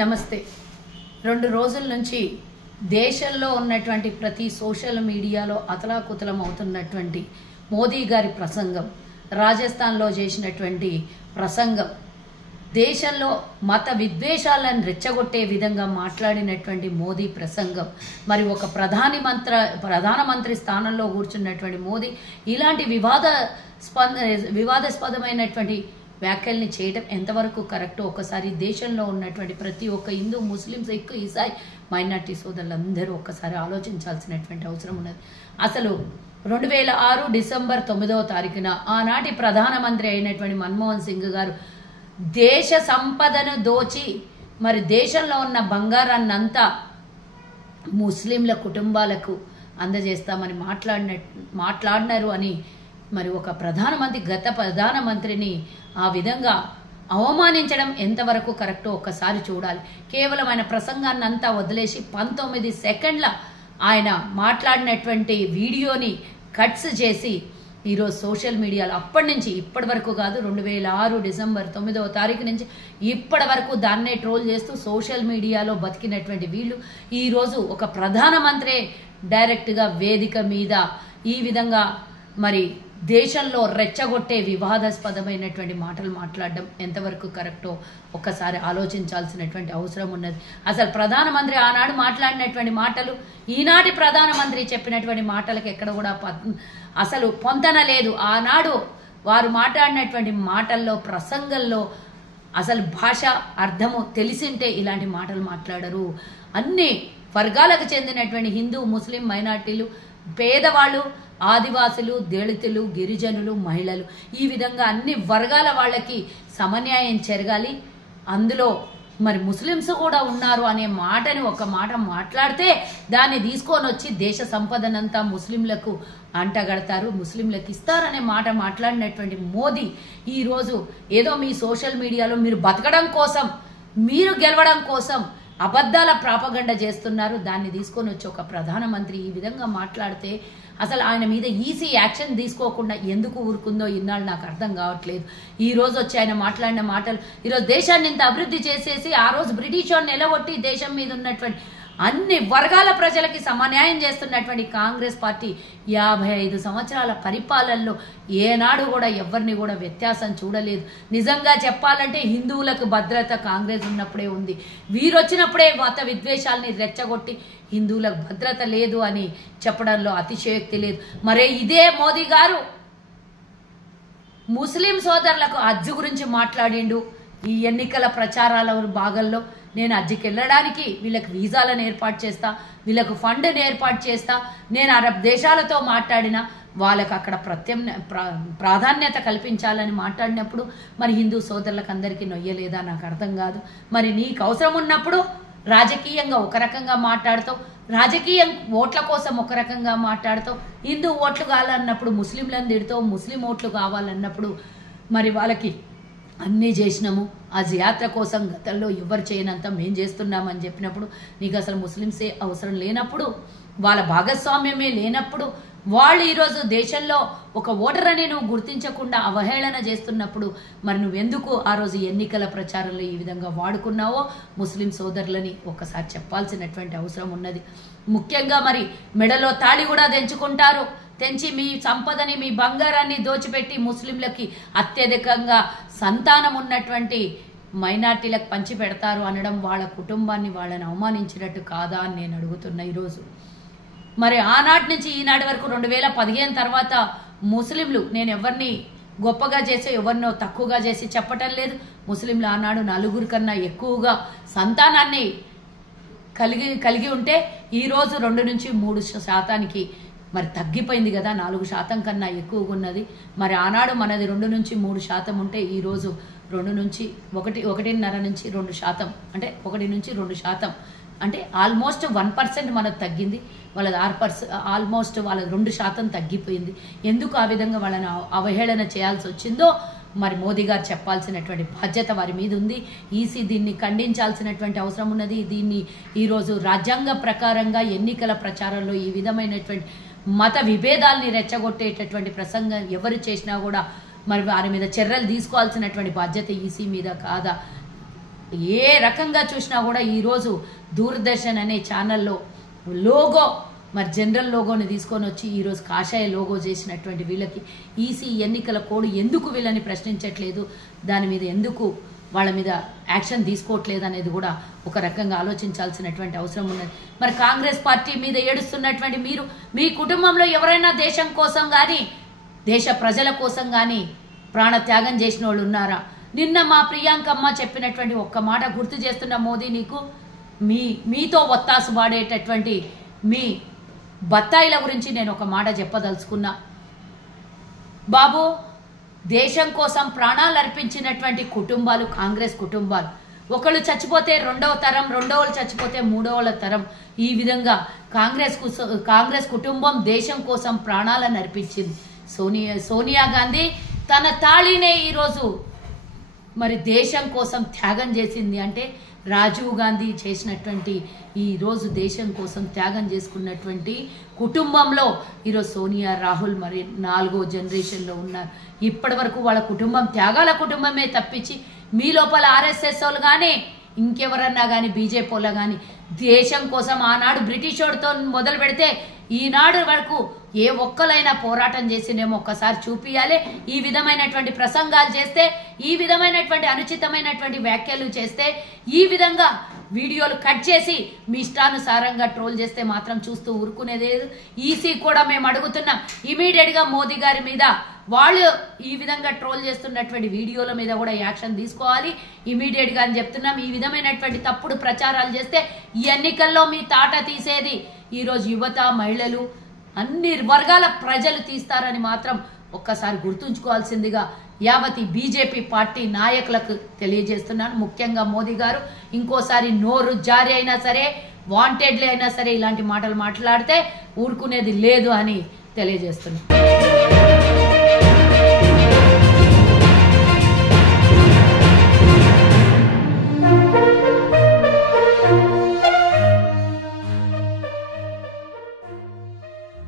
నమస్తే. 2 రోజుల నుంచి దేశంలో ఉన్నటువంటి ప్రతి సోషల్ మీడియాలో అతలాకుతలం అవుతున్నటువంటి మోదీ గారి ప్రసంగం, రాజస్థాన్లో చేసినటువంటి ప్రసంగం, దేశంలో మత విద్వేషాలను రెచ్చగొట్టే విధంగా మాట్లాడినటువంటి మోదీ ప్రసంగం, మరి ఒక ప్రధానమంత్రి స్థానంలో కూర్చున్నటువంటి మోదీ ఇలాంటి వివాదాస్పదమైనటువంటి వ్యాఖ్యల్ని చేయడం ఎంతవరకు కరెక్టో ఒకసారి దేశంలో ఉన్నటువంటి ప్రతి ఒక్క హిందూ, ముస్లిం, సిక్, ఈసాయి, మైనార్టీ సోదరులందరూ ఒక్కసారి ఆలోచించాల్సినటువంటి అవసరం ఉన్నది. అసలు 2006 డిసెంబర్ 9వ తారీఖున ఆనాటి ప్రధానమంత్రి అయినటువంటి మన్మోహన్ సింగ్ గారు దేశ సంపదను దోచి మరి దేశంలో ఉన్న బంగారాన్నంతా ముస్లింల కుటుంబాలకు అందజేస్తామని మాట్లాడినారు అని మరి ఒక గత ప్రధానమంత్రిని ఆ విధంగా అవమానించడం ఎంతవరకు కరెక్టో ఒక్కసారి చూడాలి. కేవలం ఆయన ప్రసంగాన్ని అంతా వదిలేసి 19 సెకండ్ల ఆయన మాట్లాడినటువంటి వీడియోని కట్స్ చేసి ఈరోజు సోషల్ మీడియాలో అప్పటి నుంచి ఇప్పటి వరకు కాదు, 2006 డిసెంబర్ 9వ తారీఖు నుంచి ఇప్పటి వరకు దాన్నే ట్రోల్ చేస్తూ సోషల్ మీడియాలో బతికినటువంటి వీళ్ళు ఈరోజు ఒక ప్రధానమంత్రి డైరెక్ట్గా వేదిక మీద ఈ విధంగా మరి దేశంలో రెచ్చగొట్టే వివాదాస్పదమైనటువంటి మాటలు మాట్లాడడం ఎంతవరకు కరెక్టో ఒక్కసారి ఆలోచించాల్సినటువంటి అవసరం ఉన్నది. అసలు ప్రధానమంత్రి ఆనాడు మాట్లాడినటువంటి మాటలు, ఈనాటి ప్రధానమంత్రి చెప్పినటువంటి మాటలకు ఎక్కడ కూడా అసలు పొంతన లేదు. ఆనాడు వారు మాట్లాడినటువంటి మాటల్లో, ప్రసంగంలో అసలు భాష అర్థము తెలిసింటే ఇలాంటి మాటలు మాట్లాడరు. అన్ని వర్గాలకు చెందినటువంటి హిందూ, ముస్లిం, మైనార్టీలు, పేదవాళ్ళు, ఆదివాసులు, దళితులు, గిరిజనులు, మహిళలు, ఈ విధంగా అన్ని వర్గాల వాళ్ళకి సమన్యాయం జరగాలి. అందులో మరి ముస్లిమ్స్ కూడా ఉన్నారు అనే మాటని ఒక మాట మాట్లాడితే దాన్ని తీసుకొని వచ్చి దేశ సంపదనంతా ముస్లింలకు అంటగడతారు, ముస్లింలకు ఇస్తారనే మాట మాట్లాడినటువంటి మోదీ ఈరోజు ఏదో మీ సోషల్ మీడియాలో మీరు బతకడం కోసం, మీరు గెలవడం కోసం అబద్ధాల ప్రాపగండ చేస్తున్నారు. దాన్ని తీసుకొని వచ్చి ఒక ప్రధానమంత్రి ఈ విధంగా మాట్లాడితే అసలు ఆయన మీద ఈసీ యాక్షన్ తీసుకోకుండా ఎందుకు ఊరుకుందో ఇన్నాళ్ళు నాకు అర్థం కావట్లేదు. ఈ రోజు వచ్చి ఆయన మాట్లాడిన మాటలు ఈరోజు దేశాన్ని ఇంత అభివృద్ధి చేసేసి ఆ రోజు బ్రిటిష్ వాడిని నిలగొట్టి దేశం మీద ఉన్నటువంటి అన్ని వర్గాల ప్రజలకి సమన్యాయం చేస్తున్నటువంటి కాంగ్రెస్ పార్టీ 55 సంవత్సరాల పరిపాలనలో ఏనాడు కూడా ఎవరిని కూడా వ్యత్యాసం చూడలేదు. నిజంగా చెప్పాలంటే హిందువులకు భద్రత కాంగ్రెస్ ఉన్నప్పుడే ఉంది. వీరొచ్చినప్పుడే మత విద్వేషాలని రెచ్చగొట్టి హిందువులకు భద్రత లేదు అని చెప్పడంలో అతిశయోక్తి లేదు. మరే ఇదే మోదీ గారు ముస్లిం సోదరులకు హజ్ గురించి మాట్లాడిండు. ఈ ఎన్నికల ప్రచారాల భాగంలో నేను హజ్కి వెళ్ళడానికి వీళ్ళకి వీసాలను ఏర్పాటు చేస్తా, వీళ్ళకు ఫండ్ని ఏర్పాటు చేస్తా, నేను అరబ్ దేశాలతో మాట్లాడినా వాళ్ళకు అక్కడ ప్రాధాన్యత కల్పించాలని మాట్లాడినప్పుడు మరి హిందూ సోదరులకు అందరికీ నొయ్యలేదా నాకు అర్థం కాదు. మరి నీకు అవసరం ఉన్నప్పుడు రాజకీయంగా ఒక రకంగా మాట్లాడుతావు, రాజకీయ ఓట్ల కోసం ఒక రకంగా మాట్లాడుతావు, హిందూ ఓట్లు కావాలన్నప్పుడు ముస్లింలను తిడతావు, ముస్లిం ఓట్లు కావాలన్నప్పుడు మరి వాళ్ళకి అన్నీ చేసినాము, ఆ యాత్ర కోసం గతంలో ఎవరు చేయనంత మేము చేస్తున్నామని చెప్పినప్పుడు నీకు అసలు ముస్లింసే అవసరం లేనప్పుడు, వాళ్ళ భాగస్వామ్యమే లేనప్పుడు, వాళ్ళు ఈరోజు దేశంలో ఒక ఓటర్ అని నువ్వు గుర్తించకుండా అవహేళన చేస్తున్నప్పుడు మరి నువ్వెందుకు ఆ రోజు ఎన్నికల ప్రచారంలో ఈ విధంగా వాడుకున్నావో ముస్లిం సోదరులని ఒక్కసారి చెప్పాల్సినటువంటి అవసరం ఉన్నది. ముఖ్యంగా మరి మెడలో తాళి కూడా తెంచి మీ సంపదని, మీ బంగారాన్ని దోచిపెట్టి ముస్లింలకి అత్యధికంగా సంతానం ఉన్నటువంటి మైనార్టీలకు పంచి పెడతారు అనడం వాళ్ళ కుటుంబాన్ని వాళ్ళని అవమానించినట్టు కాదా అని నేను అడుగుతున్నా. ఈరోజు మరి ఆనాటి నుంచి ఈనాటి వరకు 2015 తర్వాత ముస్లింలు, నేను ఎవరిని గొప్పగా చేసి ఎవరినో తక్కువగా చేసి చెప్పటం లేదు, ముస్లింలు ఆనాడు 4 కన్నా ఎక్కువగా సంతానాన్ని కలిగి ఉంటే ఈరోజు 2 నుంచి 3% మరి తగ్గిపోయింది కదా, 4% కన్నా ఎక్కువగా ఉన్నది. మరి ఆనాడు మనది 2 నుంచి 3% ఉంటే ఈరోజు 2 నుంచి 1.5 నుంచి 2%, అంటే 1 నుంచి 2%, అంటే ఆల్మోస్ట్ 1% మనకు తగ్గింది. వాళ్ళది 6%, ఆల్మోస్ట్ వాళ్ళది 2% తగ్గిపోయింది. ఎందుకు ఆ విధంగా వాళ్ళని అవహేళన చేయాల్సి వచ్చిందో మరి మోదీ గారు చెప్పాల్సినటువంటి బాధ్యత వారి మీద ఉంది. ఈసీ దీన్ని ఖండించాల్సినటువంటి అవసరం ఉన్నది. దీన్ని ఈరోజు రాజ్యాంగ ప్రకారంగా ఎన్నికల ప్రచారంలో ఈ విధమైనటువంటి మత విభేదాల్ని రెచ్చగొట్టేటటువంటి ప్రసంగం ఎవరు చేసినా కూడా మరి వారి మీద చర్యలు తీసుకోవాల్సినటువంటి బాధ్యత ఈసీ మీద కాదా? ఏ రకంగా చూసినా కూడా ఈరోజు దూరదర్శన్ అనే ఛానల్లో లోగో మరి జనరల్ లోగోని తీసుకొని వచ్చి ఈరోజు కాషాయ లోగో చేసినటువంటి వీళ్ళకి ఈసీ ఎన్నికల కోడ్ ఎందుకు వీళ్ళని ప్రశ్నించట్లేదు, దాని మీద ఎందుకు వాళ్ళ మీద యాక్షన్ తీసుకోవట్లేదు అనేది కూడా ఒక రకంగా ఆలోచించాల్సినటువంటి అవసరం ఉన్నది. మరి కాంగ్రెస్ పార్టీ మీద ఏడుస్తున్నటువంటి మీరు మీ కుటుంబంలో ఎవరైనా దేశం కోసం కానీ దేశ ప్రజల కోసం కానీ ప్రాణత్యాగం చేసిన వాళ్ళు ఉన్నారా? నిన్న మా ప్రియాంకమ్మ చెప్పినటువంటి ఒక్క మాట గుర్తు చేస్తున్న మోదీ, నీకు మీతో ఒత్తాసు పాడేటటువంటి మీ బత్తాయిల గురించి నేను ఒక మాట చెప్పదలుచుకున్నా. బాబు, దేశం కోసం ప్రాణాలు అర్పించినటువంటి కుటుంబాలు కాంగ్రెస్ కుటుంబాలు. ఒకళ్ళు చచ్చిపోతే రెండవ తరం, రెండోళ్ళు చచ్చిపోతే మూడవ తరం. ఈ విధంగా కాంగ్రెస్ కుటుంబం దేశం కోసం ప్రాణాలను అర్పించింది. సోనియా గాంధీ తన తాళినే ఈరోజు మరి దేశం కోసం త్యాగం చేసింది. అంటే రాజీవ్ గాంధీ చేసినటువంటి ఈరోజు దేశం కోసం త్యాగం చేసుకున్నటువంటి కుటుంబంలో ఈరోజు సోనియా, రాహుల్ మరి 4వ జనరేషన్లో ఉన్నారు. ఇప్పటి వరకు వాళ్ళ కుటుంబం త్యాగాల కుటుంబమే తప్పించి మీ లోపల ఆర్ఎస్ఎస్ వాళ్ళు కానీ ఇంకెవరన్నా కానీ బీజేపీ వాళ్ళు కానీ దేశం కోసం ఆనాడు బ్రిటిష్ వాడితో మొదలు పెడితే ఈనాడు వరకు ఏ ఒక్కలైనా పోరాటం చేసినేమో ఒక్కసారి చూపియాలి. ఈ విధమైనటువంటి ప్రసంగాలు చేస్తే, ఈ విధమైనటువంటి అనుచితమైనటువంటి వ్యాఖ్యలు చేస్తే, ఈ విధంగా వీడియోలు కట్ చేసి మీ ఇష్టానుసారంగా ట్రోల్ చేస్తే మాత్రం చూస్తూ ఊరుకునేది. ఈసీ కూడా మేము అడుగుతున్నాం, ఇమీడియట్గా మోదీ గారి మీద వాళ్ళు ఈ విధంగా ట్రోల్ చేస్తున్నటువంటి వీడియోల మీద కూడా యాక్షన్ తీసుకోవాలి ఇమీడియట్గా అని చెప్తున్నాం. ఈ విధమైనటువంటి తప్పుడు ప్రచారాలు చేస్తే ఈ ఎన్నికల్లో మీ తాట తీసేది ఈరోజు యువత, మహిళలు, అన్ని వర్గాల ప్రజలు తీస్తారని మాత్రం ఒక్కసారి గుర్తుంచుకోవాల్సిందిగా యావతి బీజేపీ పార్టీ నాయకులకు తెలియజేస్తున్నాను. ముఖ్యంగా మోదీ గారు ఇంకోసారి నోరు జారీ అయినా సరే, వాంటెడ్లీ అయినా సరే ఇలాంటి మాటలు మాట్లాడితే ఊరుకునేది లేదు అని తెలియజేస్తున్నాను.